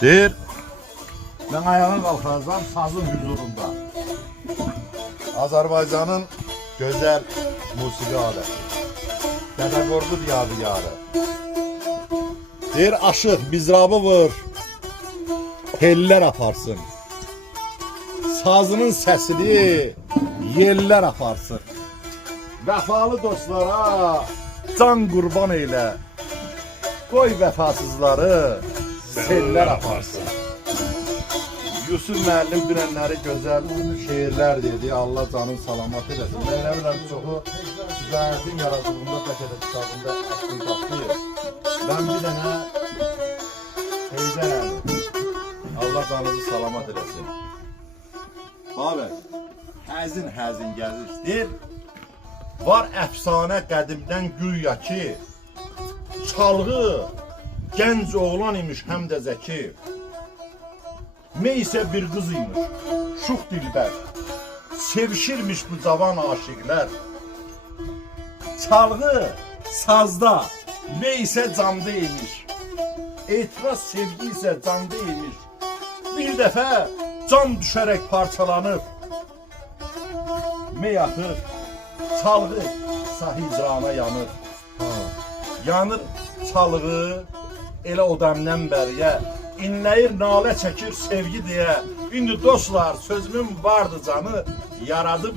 Deyir, mən ayağa qalxacam sazın huzurunda. Azərbaycanın gözəl musiqi aləti. Dədə Qorqud yadigarı. Deyir, aşıq mizrabı vur, tellər aparsın. Sazının səsini yellər aparsın. Vəfalı dostlara can qurban eylə. Qoy vəfasızları sellər aparsın. Yusuf müəllim dünənləri gözəl şeirlər dedi. Allah canın salamat eləsin. Mən nə biləm çoxu Zəhətin yaradılığında bəlkə də kitabında əslini tapdıyır. Ben bir dənə Heydər əli. Allah canınızı salamat eləsin. Babək, həzin gəlir. Deyir, var əfsanə qədimdən güya ki, çalğı gənc oğlan imiş həm də zəki. Meysə bir qız imiş, şux dilbər. Sevişirmiş bu cavan aşıqlər. Çalğı sazda, meysə camda imiş. Etiraz sevgi isə canda imiş. Bir dəfə can düşərək parçalanır. Mey axır, çalğı sahi cana yanır. Yanır çalğı elə o dəmdən bəriyə. İnləyir, nalə çəkir sevgi deyə. İndi dostlar, sözümün vardı canı, yaradıb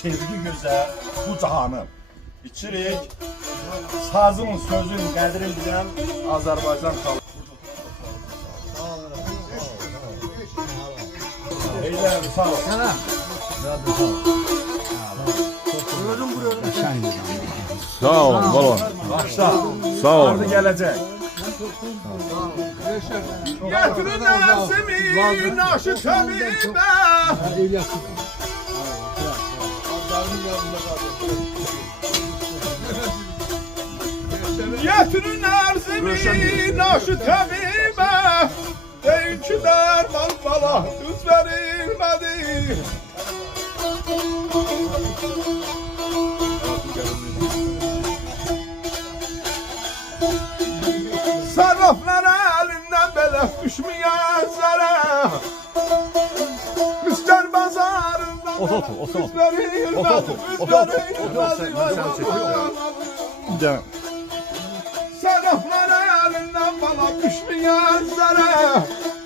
sevgi gözə bu cahanı. İçirik, sazın sözün qədrini bilən Azərbaycan xalqı. Heydər, sağ ol. Sağ olun, balon. Başla. Sağ olun. Vardı gələcək. Getirin Əzimi, naşı təbibə. Getirin Əzimi, naşı təbibə. Deyin ki, dərman bala düz verilmədi. Sarraflar əlindən belə düşməyən zərə. Müstər bazarında düz verilmədi. Sarraflar əlindən bala düşməyən zərə.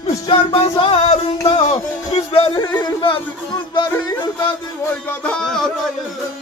Müstər bazarında düz verilmədi. Oy qadarlarım.